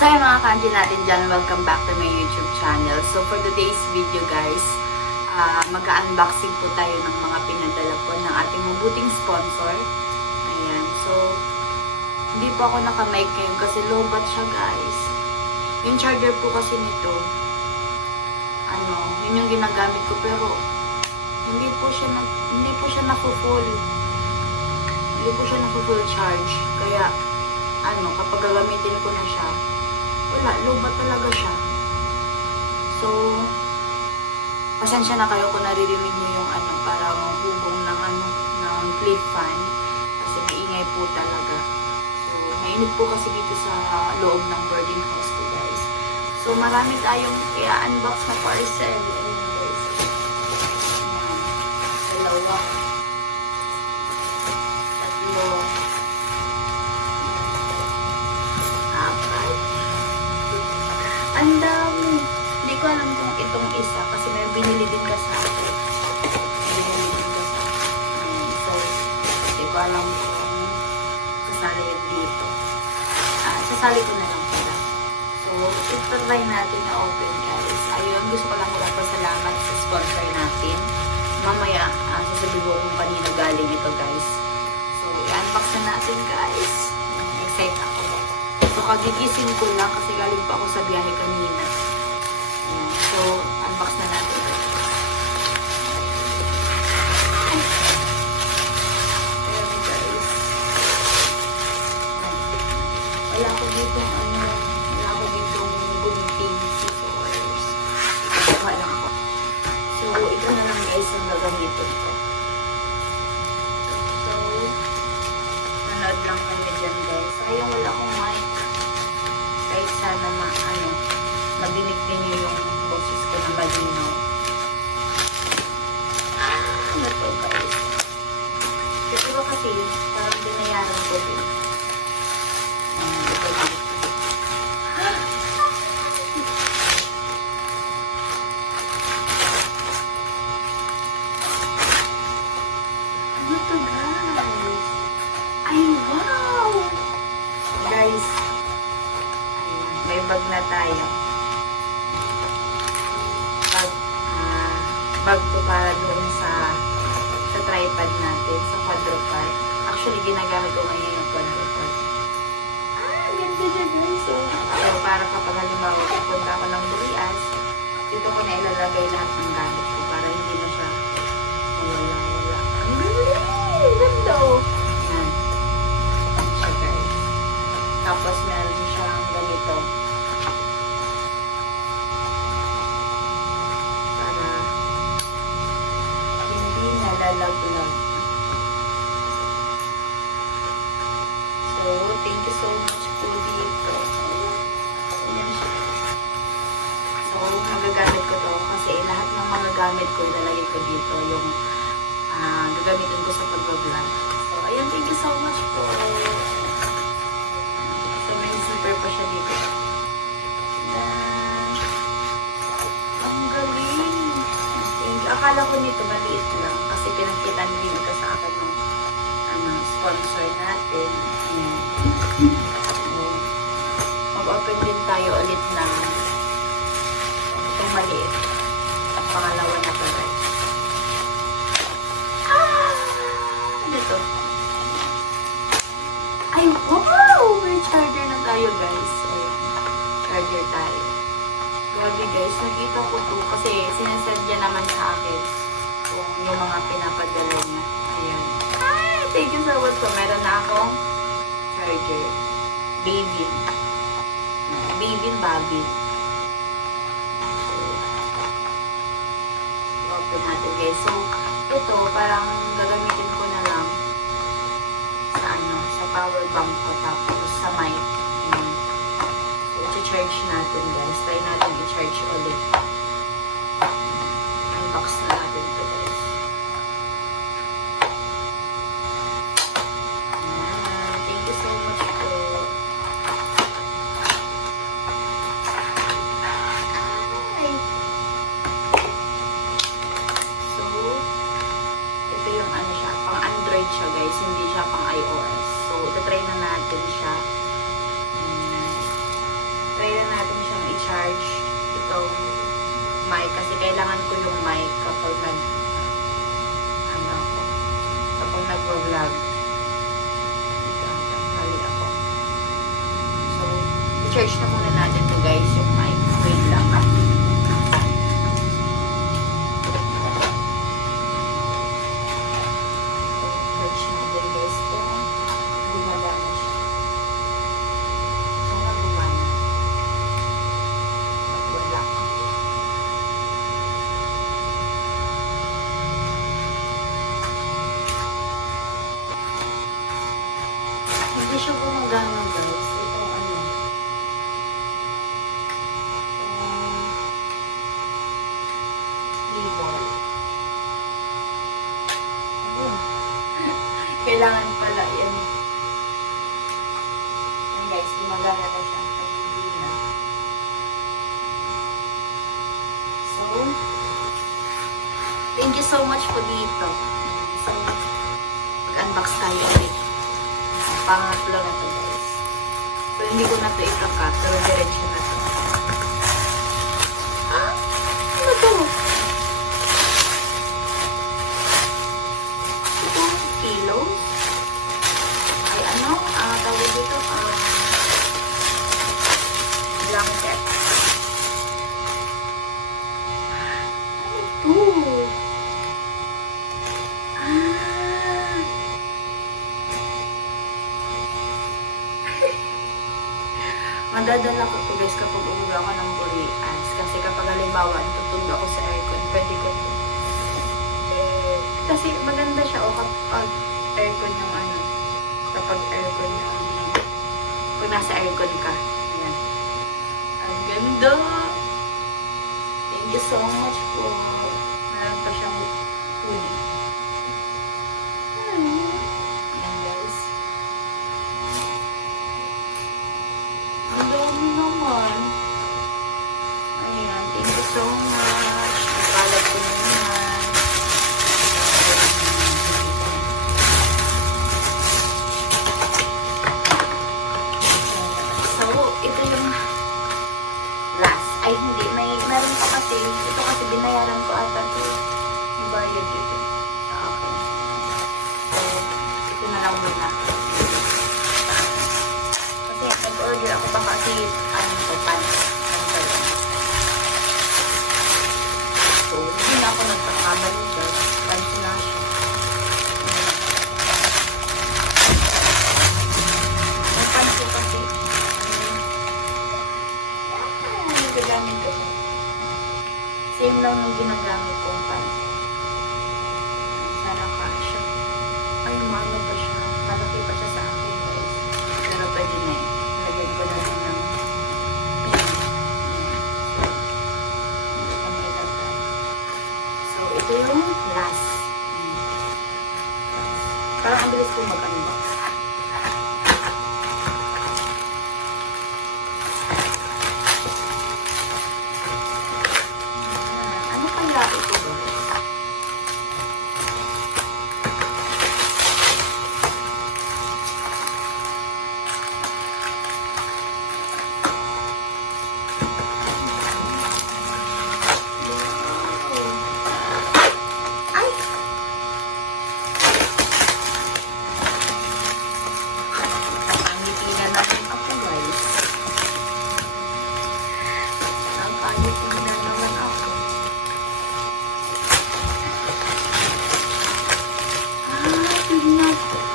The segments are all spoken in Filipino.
So yung mga kanji natin dyan, welcome back to my YouTube channel. So for today's video guys, mag-unboxing po tayo ng mga pinadala po ng ating mabuting sponsor. Ayan, so hindi po ako naka-mic ngayon kasi low-bat siya guys. Yung charger po kasi nito, yun yung ginagamit ko pero hindi po siya na-full. Hindi po siya na-full charge. Kaya kapag gagamitin ko na siya, wala, low-bat talaga siya. So, pasensya na kayo kung naririnig niyo yung parang hugong ng clip fan. Kasi maingay po talaga. So, mainit po kasi dito sa loob ng boarding house ko, guys. So, marami tayong i-unbox na parcel. Ayan, guys. Ayan. Dalawa. Tatlo. Apat. Ang dami. Hindi ko alam kung itong isa kasi may binili din kasi ako. So, hindi ko alam kung sasali yun dito. Sasali ko na lang pala. So, ito-try natin na open guys. Ayun, gusto ko lang magpasalamat sa sponsor natin. Mamaya, sasabihin ko kung kanina galing ito guys. So, i-unbox na natin guys. Excited ako. So, kagigising ko lang kasi galing pa ako sa biyahe kanina. Ayan. So, unbox na natin. Ayan guys. Wala ko ditong gunting scissors. Wala ko. So, ito na lang guys ang gagamitin ko. So, manood lang kami dyan guys. Ayun, wala akong mic. Kahit sana madinig din nyo yung boses ko na malinaw. Ano to guys? Kasi ba kasi parang binayaran ko din. Ito dito. Ano to guys? Ay wow! Guys, may bag na tayo. Bag to para doon sa tripod natin, sa quadrupod. Actually, ginagamit ko ngayon yung quadrupod. Ganda siya guys. So, para kapag halimbawa pupunta ako ng Burias, dito ko na ilalagay lahat ng gamit ko para hindi na siya wala. Ang ganda oh! Yan. Siya guys. Tapos meron siyang ganito. Para hindi nalalaglag. So, thank you so much po dito. Ayan siya. So, magagamit ko to kasi lahat ng mga gamit ko ilalagay ko dito yung gagamitin ko sa pag-vlog. So, ayan, thank you so much po. So, may zipper pa siya dito. Ang galing. Akala ko nito maliit lang kasi pinagkita din ito sa akin ng sponsor natin. Ayan. So, mag-open din tayo ulit ng itong maliit. Ang pangalawa na to guys. Ano to? Ay, wow! May charger na tayo guys. Ayan. Charger tayo. Grabe guys, nakita ko to kasi sinasend niya naman sa akin yung mga pinapadala niya. Ayan. Thank you so much po. Meron na akong charger. Babin. Babin. So, open natin guys. So, ito parang gagamitin ko na lang sa power bank ko tapos sa mic. Ayan. I-charge natin guys. Try natin i-charge ulit. Unbox na natin ito guys. Thank you so much po. So, ito yung siya. Pang Android siya guys. Hindi siya pang iOS. So, ito try na natin siya. i-charge itong mic kasi kailangan ko yung mic kapag kapag nagwa-vlog. Mali ako. So, i-charge na muna natin to guys, yung mic. Wait lang. Charge natin guys kung gumagana siya. Sana gumana. At wala. Hindi siya gumagana guys. Ito ano. Keyboard. Kailangan pala yan. Yan guys, gumagana na siya. Ay, hindi na. So, thank you so much po dito. So, mag-unbox tayo ulit. Pangatlo na to guys. So, hindi ko na to ikakat. Pero diretso na to. Ah! Ano to? Ito, pillow. Ay, ano? Tawag dito, blanket. Ano ito? Madadala ko to guys kapag umuwi ako ng Boreas. Kasi kapag halimbawa tutulog ako sa aircon, pwede ko to. Kasi maganda siya kapag aircon yung ano. Kapag aircon yung pag nasa aircon ka. Ayan. Ang ganda! Thank you so much po. Meron pa siyang hoodie. Ayan guys. Ang dami naman. Ayan, thank you so much. Nakalat ko na naman. So, ito yung last. Ay, hindi. Meron pa kasi. Ito kasi binayaran ko ata ito. Yung bayad dito sa akin. So, ito na lang muna. Nag-order ako pa kasi ano to, pants. So, hindi na ako nagkakamali dyan. Pants na siya. Ang pants ko kasi, nagagamit ko. Same lang nung ginagamit kong pants. Sana siya. Ay, maano pa siya. Malaki pa siya sa akin, guys. Pero pwede na eh. Lagyan ko na lang ng pin. Hindi ko mailagay. So, ito yung last. Parang ang bilis ko mag-unbox. Ano kaya ito ba?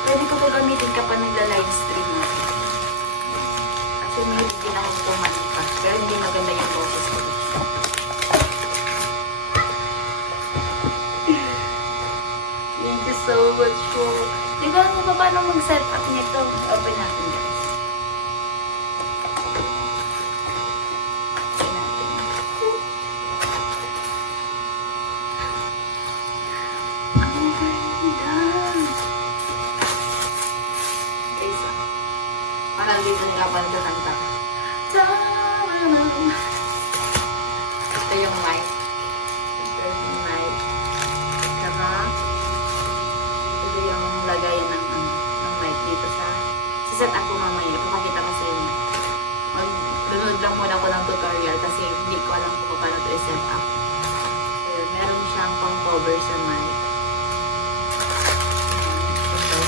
Pwede ko to gamitin kapag nagla-live stream. Kasi may ginahon ko manika. Pero hindi maganda yung boses ko. Thank you so much po. Di ba ano pa paano mag-set up nito? Open natin guys. Open natin. Ang ganda! Parang dito nila pa nagkakanta. Ito yung mic. Ito yung mic. Saka, ito yung lagayan ng mic dito sa set up ko Sunod lang muna ako ng tutorial kasi hindi ko alam kung paano ito i-set up. So, meron siyang pang cover sa mic. Ito.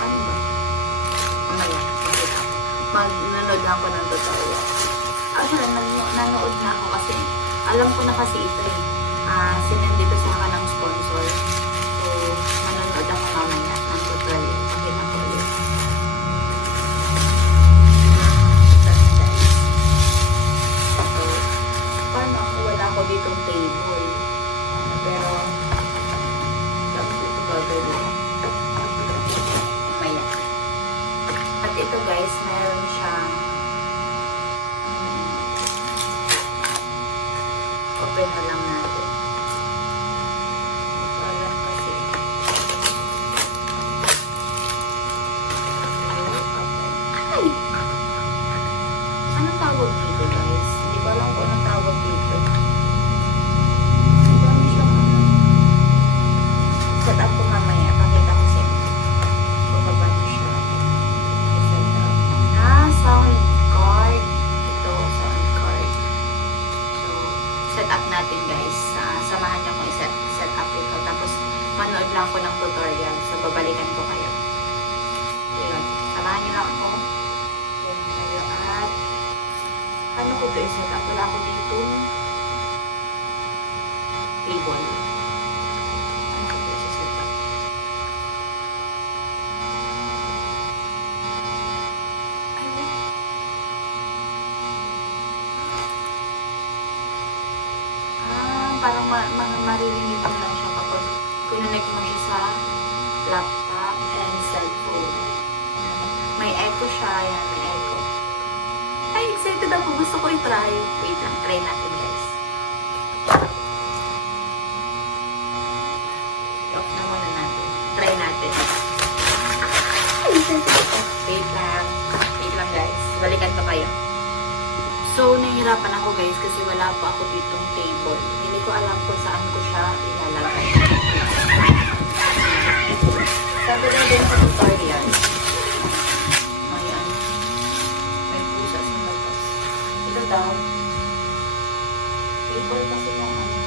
Ano ba? Mamaya. Magnanood lang ako ng tutorial. Actually, nanood na ako kasi alam ko na kasi ito eh. Sinend dito sa akin ng sponsor. So, manonood ako mamaya ng tutorial. Pakita ko ulit. So, paano ako? Wala ako ditong table. Pero, saan ko ito gagawin? Mamaya. At ito guys, meron siyang open na lang natin. Alam kasi. Ay! Anong tawag dito guys? Hindi ko alam kung anong tawag dito. Ang dami siyang set up ko mamaya. Pakita ko sa inyo. Kung paano siya. Set up. Sound card. Ito, sound card. So, set up natin guys. Samahan niyo ko i-set up ito. Tapos, manood lang ko ng tutorial. So, babalikan ko kayo. So, yun. Samahan niyo lang ako. Yun kayo. At, ano ko ito i-set up? Wala ko dito table. Ano ko ito i-set up? Ay, wait. Parang maririnig mo lang siya kapag connect mo siya sa laptop and cellphone. May echo siya. Yan, may echo. Ay, excited ako. Gusto ko i-try. Wait lang, try natin guys. I-off na muna natin. Try natin. Ay, excited ako. Wait lang. Wait lang guys. Balikan ko kayo. So, nahihirapan ako guys kasi wala pa ako ditong table. Hindi ko alam kung saan ko siya ilalagay. Sabi na din sa tutorial. Ayan. May pusa sa labas. Ito daw. Table kasi yung ano.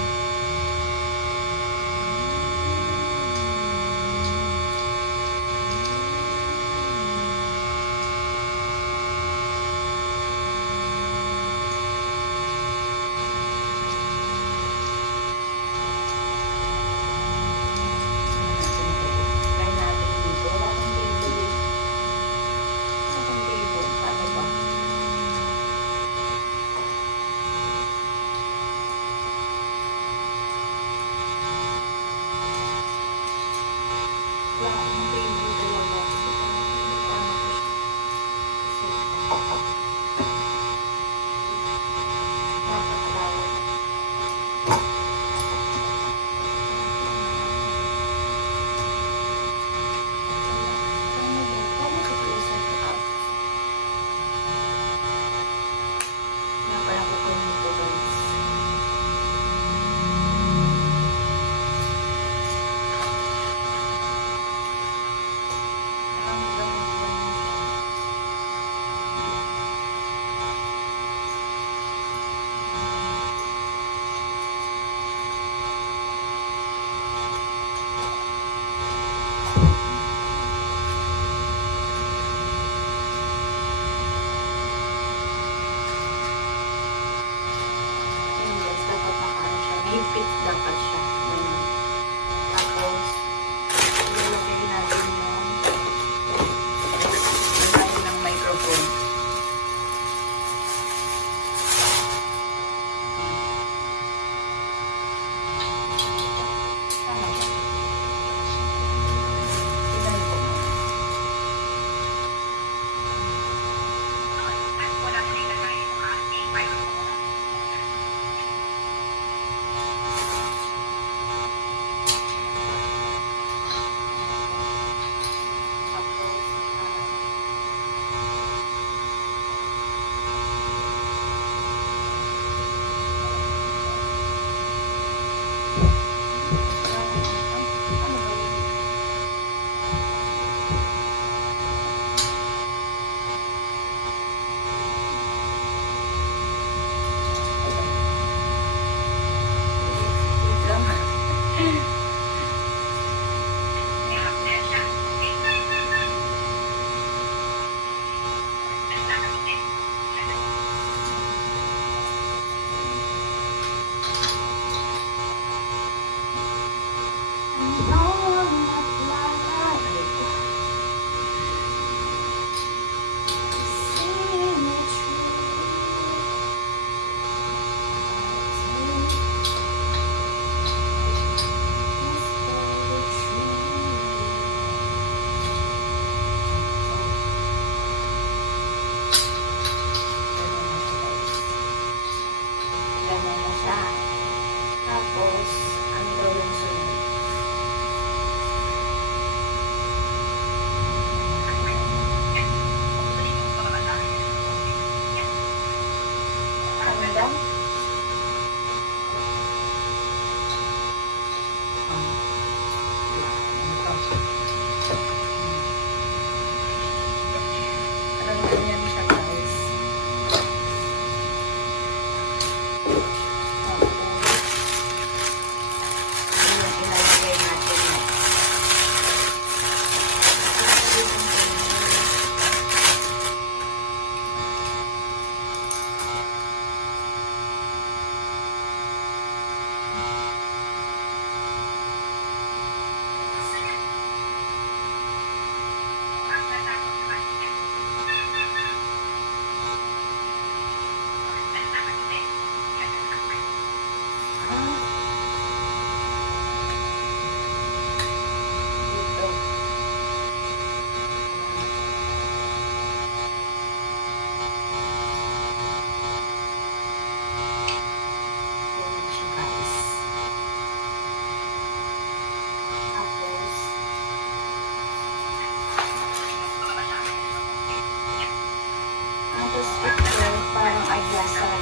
Tapos ito, parang agyasan.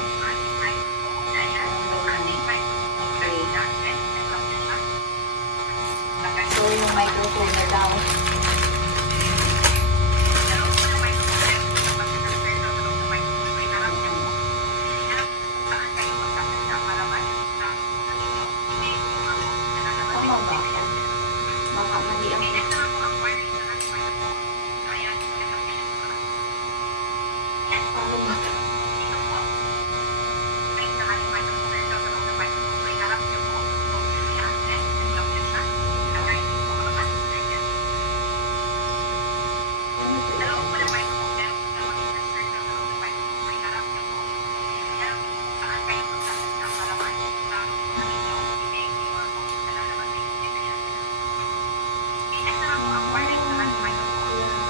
Okay. So, yung microphone na daw. Tama ba ako? Baka mali ako. Paano ba?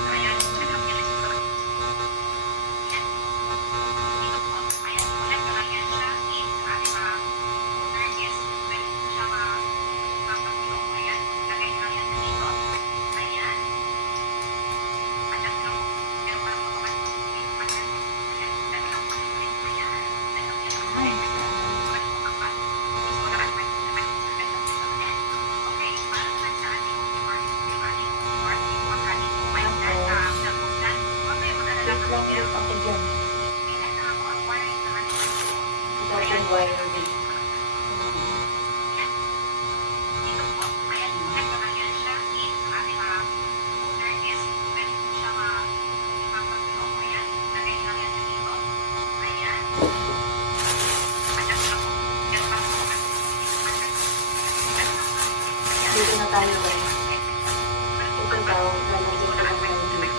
Ako dyan. Ito yung wire din. Dito na tayo guys. Ito daw, lalagyan ko lang tayo dito.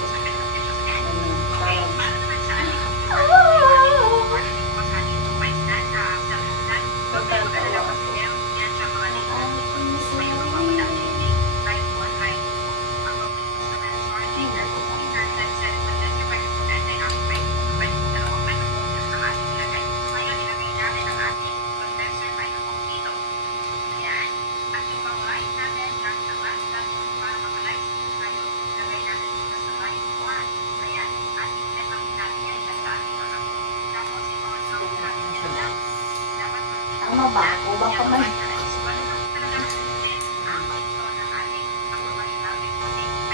Parang tama ba ako? Baka may...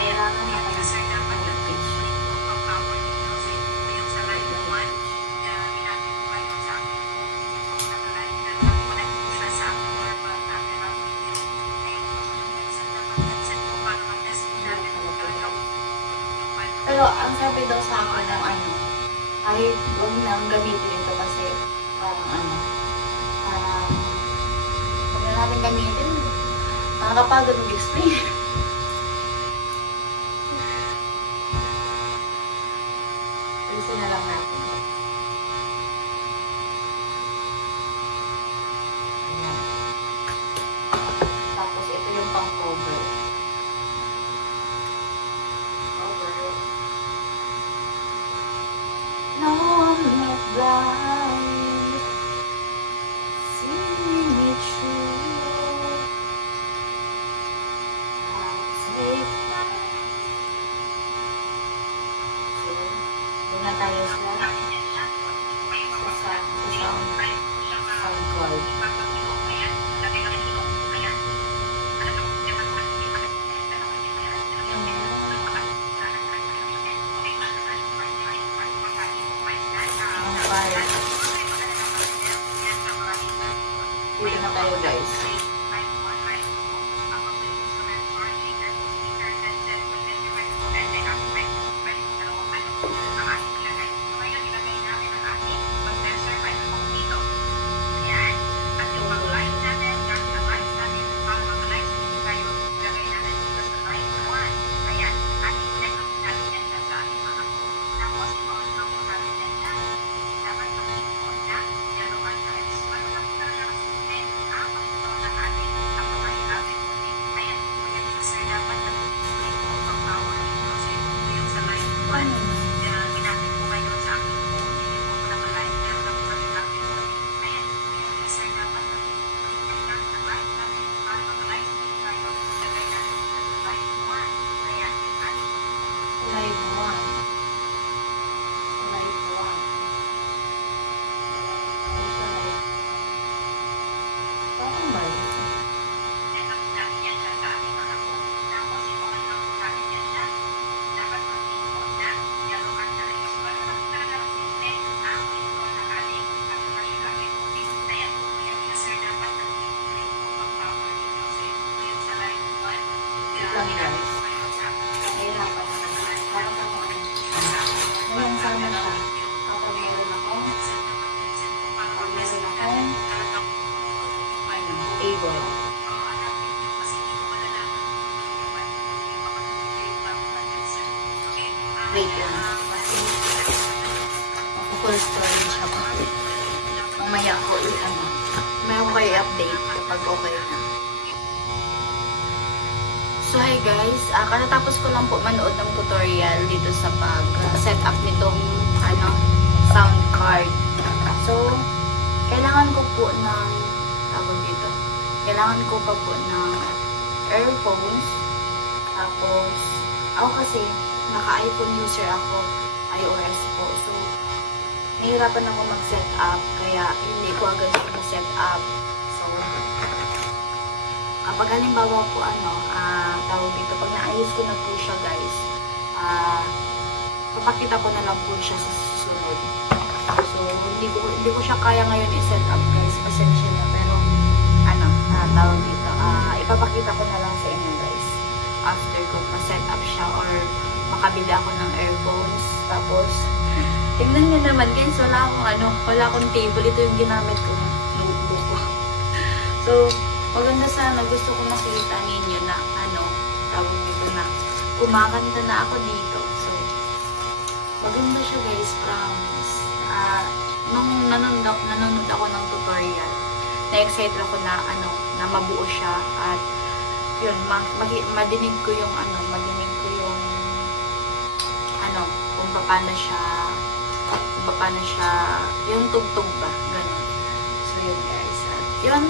Kailangan na ka na pero ang sabi daw sa akin ng ano, kahit huwag nang gamitin ito kasi parang ano, parang pag na natin gamitin, nakakapagod mag-explain. Alisin na lang natin. Ayan. Tapos ito yung pang cover. No, I'm not blind. See me true. I'll take flight. So, doon na tayo sa sound card. Dito na tayo guys. full storage ako. Mamaya ko mamaya ko kayo i-update kapag okay na. So hi guys, katatapos ko lang po manood ng tutorial dito sa pag-set up nitong sound card. So, kailangan ko po ng kailangan ko pa po ng earphones. Tapos, ako kasi naka-iPhone user ako, iOS po. So, nahihirapan ako mag-set up, kaya hindi ko agad siya ma-set up. So, kapag halimbawa po tawag dito, pag naayos ko na po siya guys, papakita ko na lang po siya sa susunod. So, hindi ko siya kaya ngayon i-set up guys, pasensya na, pero tawag dito, ipapakita ko na lang sa inyo guys after ko ma-set up siya or makabili ako ng earphones. Tapos, tingnan niyo naman guys, wala akong table. Ito yung ginamit kong notebook ko. So, maganda sana, gusto ko makita ninyo na tawag dito na kumakanta na ako dito. So, maganda siya guys, promise. Nung nanonood ako ng tutorial, na-excite ako na na mabuo siya at yun, madinig ko yung kung paano siya yung tugtog ba, ganun. So yun guys, at yun,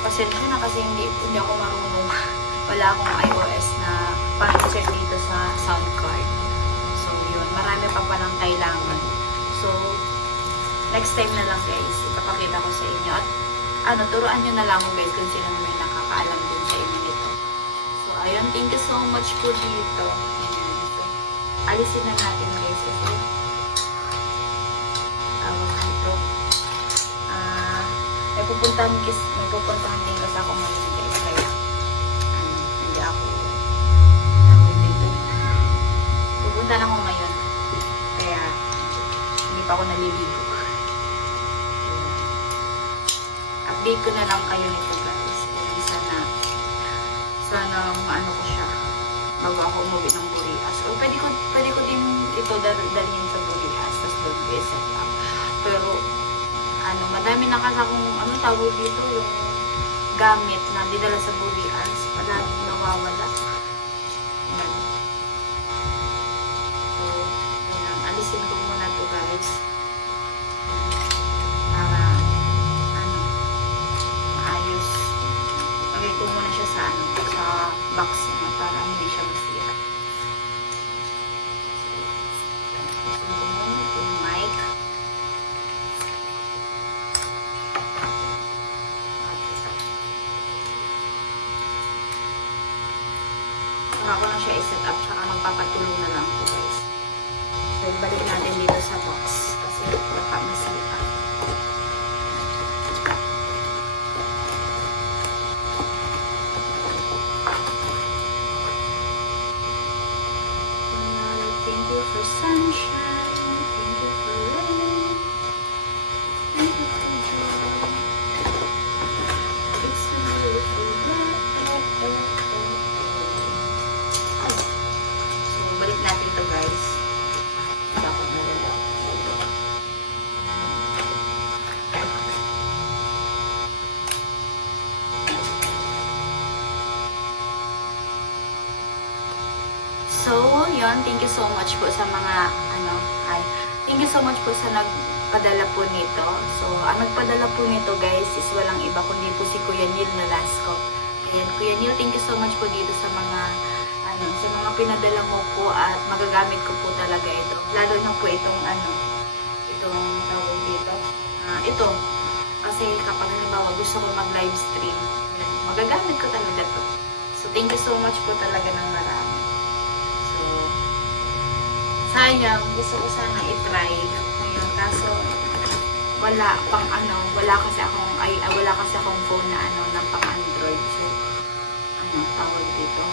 pasensya na kasi hindi ako marunong. Wala akong iOS na pang-insert dito sa sound card. So yun, marami pa palang kailangan. So next time na lang guys, ipapakita ko sa inyo at turuan nyo na lang mo guys kung sino may nakakaalam din sa inyo nito. So ayun, thank you so much po dito. So, alisin na natin guys kasi tawag dito. May pupuntahan din kasi ako ngayon guys, kaya hindi ako tawag dito. Pupuntahan ako ngayon, kaya hindi pa ako naliligo. Update ko na lang kayo nito guys. Sana maano ko siya bago ako umuwi ng Burias. O pwede ko din ito dalhin sa Burias, tapos doon ko i-set up. Pero madami na kasi akong tawag dito, yung gamit na dinala sa Burias, palaging nawawala. So, yun, alisin ko muna to guys. Para ayos. Lagay ko muna siya sa box na para hindi siya masira. Tapos ko muna itong mic. Saka ko na siya i-set up, saka magpapatulong na lang po guys. So, balik natin dito sa box kasi baka masira. Thank you for sunshine, thank you for rain, thank you for joy. It's a beautiful day. So, balik natin to guys. Dapat na rin ako. So, yun, thank you so much po sa mga, thank you so much po sa nagpadala po nito. So, ang nagpadala po nito guys is walang iba kundi po si Kuya Neil Nolasco. Ayan, Kuya Neil, thank you so much po dito sa mga, sa mga pinadala mo po at magagamit ko po talaga ito. Lalo na po itong, itong tawag dito. Ito, kasi kapag halimbawa gusto ko mag-live stream, magagamit ko talaga to. So, thank you so much po talaga ng marami. So, sayang, gusto ko sana i-try ngayon, kaso wala kasi akong phone na ng pang Android. So, tawag dito,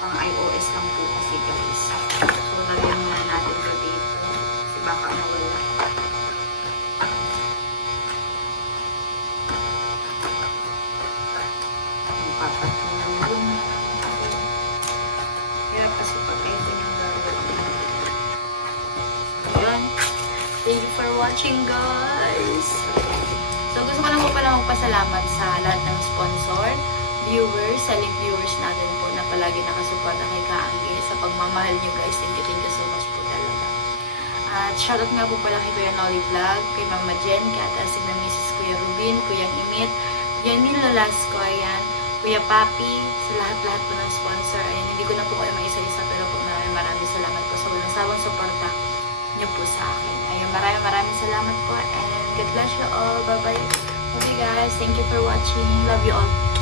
pang iOS lang po kasi guys. So, lagyan muna natin ito dito kasi baka nawala. Papatulong. Kaya kasi pag ito yung gagawin. Ayan. watching, guys. So, gusto ko lang po pala magpasalamat sa lahat ng sponsor, viewers, select viewers natin po na palagi nakasuporta kay Kaanggi sa pagmamahal niyo, guys. Thank you so much po talaga. At shoutout nga po pala kay Kuya Nolly Vlog, kay Mama Jen, kay Ate Asig na Mrs. Kuya Rubin, Kuya Imit, Kuya Nilo Lasco, ayan, Kuya Papi, sa lahat-lahat po ng sponsor. Ayan, hindi ko na po kayo mag-isa-isa, pero po maraming salamat po sa walang sawang suporta niyo po sa akin. Ayun, maraming salamat po, and God bless you all. Bye-bye. Okay guys, thank you for watching. Love you all.